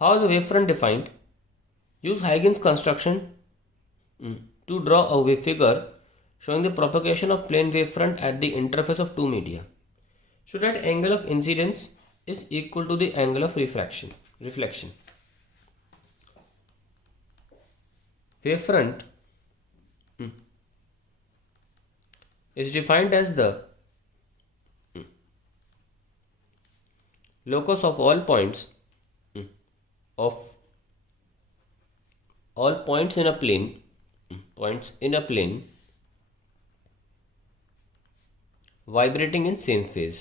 How is a wave front defined? Use Huygens construction to draw a wave figure showing the propagation of plane wavefront at the interface of two media. So that angle of incidence is equal to the angle of reflection. Wavefront is defined as the locus of all points in a plane vibrating in same phase.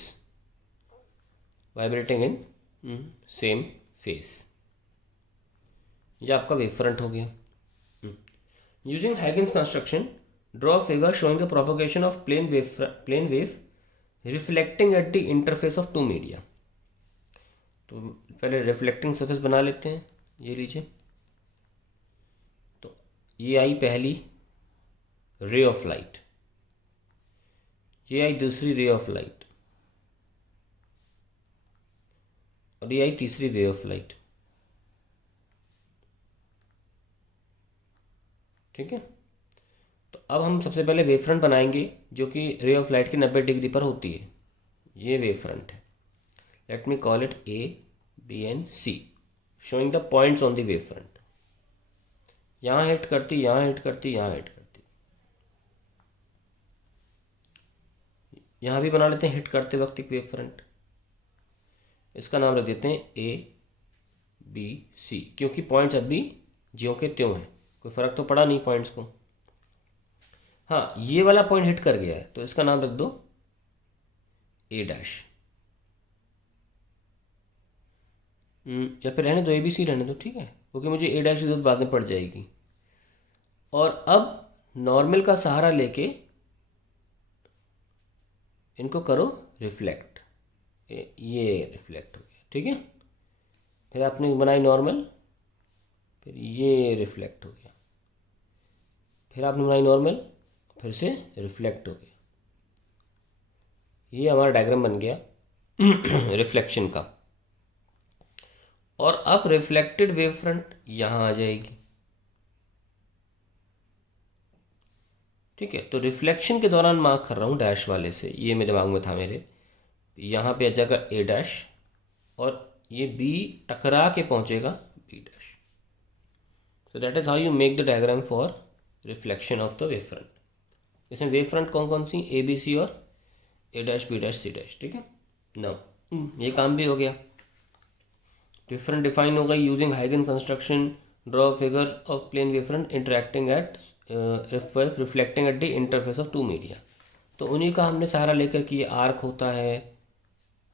ये आपका wave front हो गया. Using Huygens construction draw figure showing the propagation of plane wave reflecting at the interface of two media. तो पहले reflecting surface बना लेते हैं. ये लीजिए, तो ये आई पहली रे ऑफ लाइट, ये आई दूसरी रे ऑफ लाइट, और ये आई तीसरी रे ऑफ लाइट. ठीक है. तो अब हम सबसे पहले वेव फ्रंट बनाएंगे जो कि रे ऑफ लाइट के 90 डिग्री पर होती है. ये वेव फ्रंट है. Let me call it A, B and C, showing the points on the wave front. यहाँ हिट करती, यहाँ हिट करती, यहाँ हिट करती. यहाँ भी बना लेते हैं हिट करते वक्त एक वेव फ्रंट. इसका नाम रख देते हैं ए बी सी, क्योंकि पॉइंट्स अब भी ज्यों के त्यों हैं, कोई फ़र्क तो पड़ा नहीं पॉइंट्स को. हाँ, ये वाला पॉइंट हिट कर गया है तो इसका नाम रख दो ए डैश, या फिर रहने दो, ए बी सी रहने दो. ठीक है, क्योंकि मुझे ए डैश की जरूरत बाद में पड़ जाएगी. और अब नॉर्मल का सहारा लेके इनको करो रिफ्लेक्ट. ये रिफ्लेक्ट हो गया. ठीक है, फिर आपने बनाई नॉर्मल, फिर ये रिफ्लेक्ट हो गया, फिर आपने बनाई नॉर्मल, फिर से रिफ्लेक्ट हो गया. ये हमारा डायग्राम बन गया रिफ्लेक्शन का. और अब रिफ्लेक्टेड वेव फ्रंट यहाँ आ जाएगी. ठीक है, तो रिफ्लेक्शन के दौरान मार्क कर रहा हूँ डैश वाले से, ये मेरे दिमाग में था मेरे. यहाँ पे आ जाएगा ए डैश, और ये बी टकरा के पहुँचेगा B dash. So that is how you make the diagram for reflection of the wave front. इसमें वेव फ्रंट कौन कौन सी, ए बी सी और A dash B dash C dash. ठीक है ना, ये काम भी हो गया. डिफरेंट डिफाइन हो गई यूजिंग हाइगेन construction draw figure of plane wave front interacting at reflecting at the interface of two media. तो उन्हीं का हमने सहारा लेकर कि ये आर्क होता है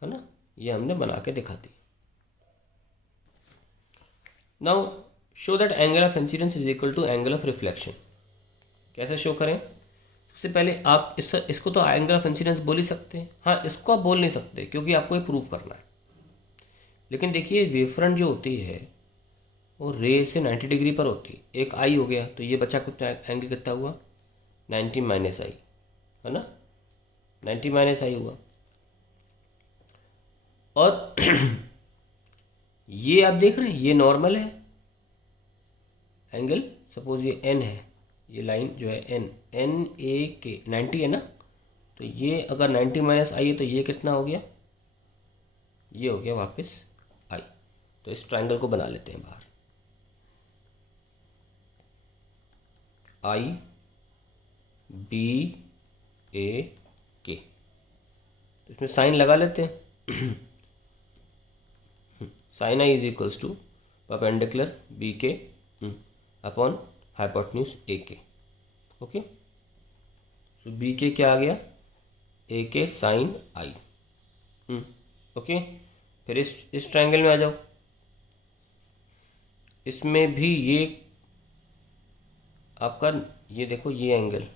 ना, ये हमने बना के दिखा दी. Now show that angle of incidence is equal to angle of reflection. कैसे शो करें? सबसे पहले आप इसको तो एंगल ऑफ इंसिडेंस बोल ही सकते हैं. हाँ, इसको आप बोल नहीं सकते क्योंकि आपको ये प्रूव करना है. लेकिन देखिए वेव फ्रंट जो होती है वो रे से 90 डिग्री पर होती है. एक आई हो गया तो ये बच्चा कितना एंगल कितना हुआ, 90 माइनस आई, है ना, 90 माइनस आई हुआ. और ये आप देख रहे हैं ये नॉर्मल है एंगल. सपोज ये एन है, ये लाइन जो है एन ए के 90 है ना, तो ये अगर 90 माइनस आई है तो ये कितना हो गया, ये हो गया वापस आई. तो इस ट्रायंगल को बना लेते हैं बाहर. आई बी ए के, तो इसमें साइन लगा लेते हैं. Sine i is equals to perpendicular B के अपॉन हाइपोटेन्यूज ए के. ओके, तो बी के क्या आ गया, ए के साइन आई. ओके, फिर इस ट्रायंगल में आ जाओ. इसमें भी ये आपका, ये देखो ये एंगल,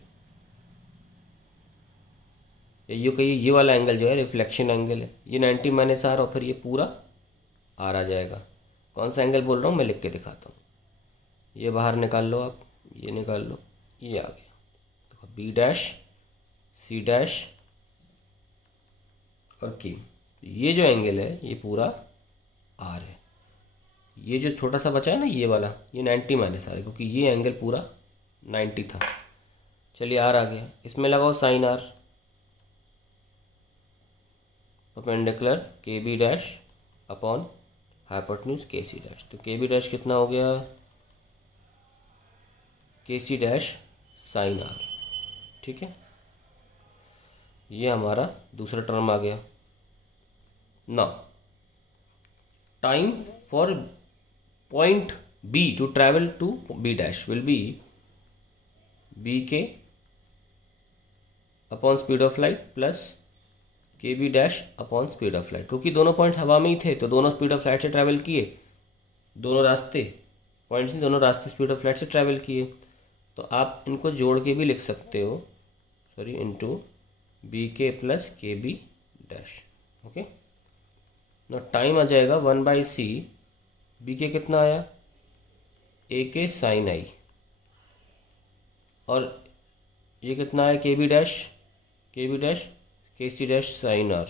ये कहिए ये वाला एंगल जो है रिफ्लेक्शन एंगल है, ये 90 माइनस आर, और फिर ये पूरा आर आ जाएगा. कौन सा एंगल बोल रहा हूँ मैं लिख के दिखाता हूँ. ये बाहर निकाल लो आप, ये निकाल लो, ये आ गया. तो बी डैश सी डैश और की, ये जो एंगल है ये पूरा आर है. ये जो छोटा सा बचा है ना ये वाला, ये 90 माइनस आर है क्योंकि ये एंगल पूरा 90 था। चलिए आर आ गया, इसमें लगाओ साइन आर, परपेंडिकुलर के बी डैश अपॉन हाइपोटेन्यूज के सी डैश। तो के बी डैश कितना हो गया, के सी डैश साइन आर। ठीक है, ये हमारा दूसरा टर्म आ गया। ना time for point B to travel to B dash will be B के upon speed of light plus K B dash upon speed of light, क्योंकि दोनों पॉइंट हवा में ही थे तो दोनों स्पीड ऑफ लाइट से ट्रैवल किए, दोनों रास्ते पॉइंट्स में दोनों रास्ते स्पीड ऑफ लाइट से ट्रैवल किए। तो आप इनको जोड़ के भी लिख सकते हो, सॉरी इनटू बी के plus K B dash. Okay, ना टाइम आ जाएगा 1/c, बी के कितना आया ए के साइन आई, और ये कितना है के बी डैश के सी डैश साइन आर।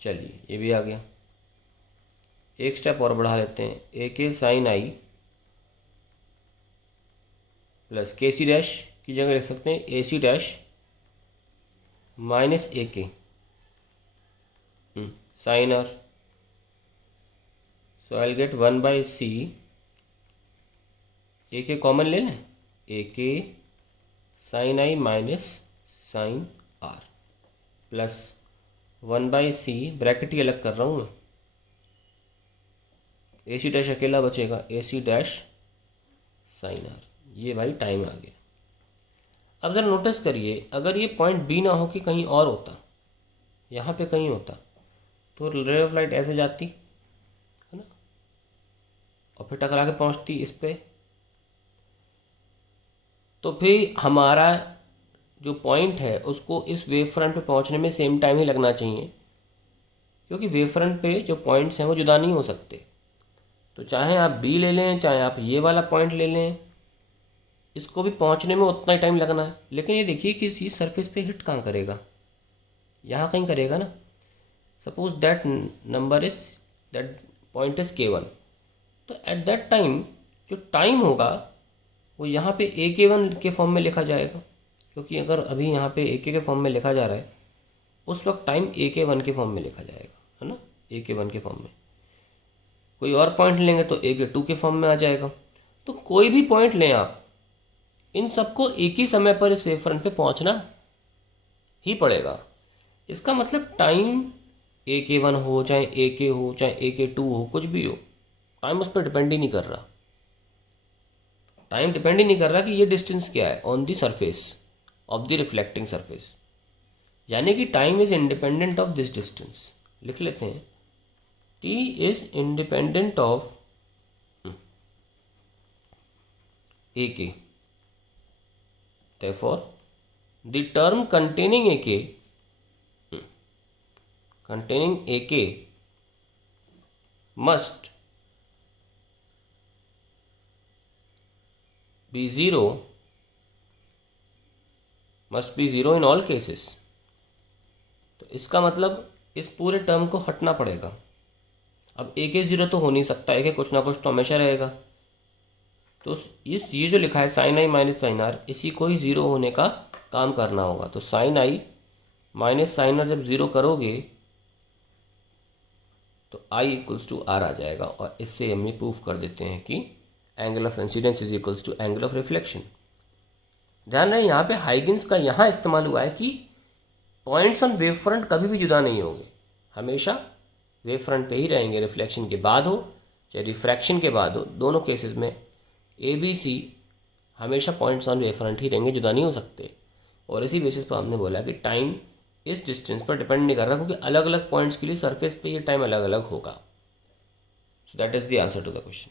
चलिए ये भी आ गया, एक स्टेप और बढ़ा लेते हैं, ए के साइन आई प्लस के सी डैश की जगह लिख सकते हैं ए सी डैश माइनस ए के sine R. So I will get 1/c, A के कॉमन ले लें, ए के साइन आई minus sine R plus 1/c, bracket ही अलग कर रहा हूँ मैं, ए सी डैश अकेला बचेगा, ए सी डैश साइन आर। ये भाई टाइम आ गया। अब ज़रा नोटिस करिए, अगर ये पॉइंट बी ना हो कि कहीं और होता, यहाँ पे कहीं होता, तो रे ऑफ लाइट ऐसे जाती है ना, और फिर टकरा के पहुँचती इस पे, तो फिर हमारा जो पॉइंट है उसको इस वेव फ्रंट पे पहुंचने में सेम टाइम ही लगना चाहिए, क्योंकि वेव फ्रंट पे जो पॉइंट्स हैं वो जुदा नहीं हो सकते। तो चाहे आप बी ले लें, चाहे आप ये वाला पॉइंट ले लें, इसको भी पहुंचने में उतना ही टाइम लगना है। लेकिन ये देखिए कि इस सरफेस पे हिट कहाँ करेगा, यहाँ कहीं करेगा ना। Suppose that number is, that point is k1, तो एट दैट टाइम जो टाइम होगा वो यहाँ पे AK1 के फॉर्म में लिखा जाएगा, क्योंकि अगर अभी यहाँ पे AK के फॉर्म में लिखा जा रहा है, उस वक्त टाइम AK1 के फॉर्म में लिखा जाएगा, है ना, AK1 के फॉर्म में। कोई और पॉइंट लेंगे तो AK2 के फॉर्म में आ जाएगा। तो कोई भी पॉइंट लें आप, इन सबको एक ही समय पर इस वेव फ्रंट पे पहुँचना ही पड़ेगा। इसका मतलब टाइम AK1 हो, चाहे AK हो, चाहे AK2 हो, कुछ भी हो, टाइम उस पर डिपेंड ही नहीं कर रहा। टाइम डिपेंड ही नहीं कर रहा कि ये डिस्टेंस क्या है on the surface of the reflecting surface, यानी कि time is independent of this distance. लिख लेते हैं, t is independent of AK, therefore the term containing AK must be zero in all cases। तो इसका मतलब इस पूरे टर्म को हटना पड़ेगा। अब AK ज़ीरो तो हो नहीं सकता, AK कुछ ना कुछ तो हमेशा रहेगा। तो इस ये जो लिखा है साइन आई माइनस साइन आर, इसी को ही ज़ीरो होने का काम करना होगा। तो साइन आई माइनस साइन आर जब ज़ीरो करोगे तो आई इक्वल्स टू आर आ जाएगा, और इससे हम ये प्रूफ कर देते हैं कि angle of incidence is equals to angle of reflection. ध्यान रहे यहाँ पे हाइगेंस का यहाँ इस्तेमाल हुआ है कि पॉइंट्स ऑन वेव फ्रंट कभी भी जुदा नहीं होंगे, हमेशा वेव फ्रंट पे ही रहेंगे, रिफ्लेक्शन के बाद हो चाहे रिफ्रैक्शन के बाद हो, दोनों केसेस में ABC हमेशा पॉइंट्स ऑन वेव फ्रंट ही रहेंगे, जुदा नहीं हो सकते। और इसी बेसिस पर हमने बोला कि टाइम इस डिस्टेंस पर डिपेंड नहीं कर रहा, क्योंकि अलग अलग पॉइंट्स के लिए सरफेस पे ये टाइम अलग अलग होगा। So that is the answer to the question.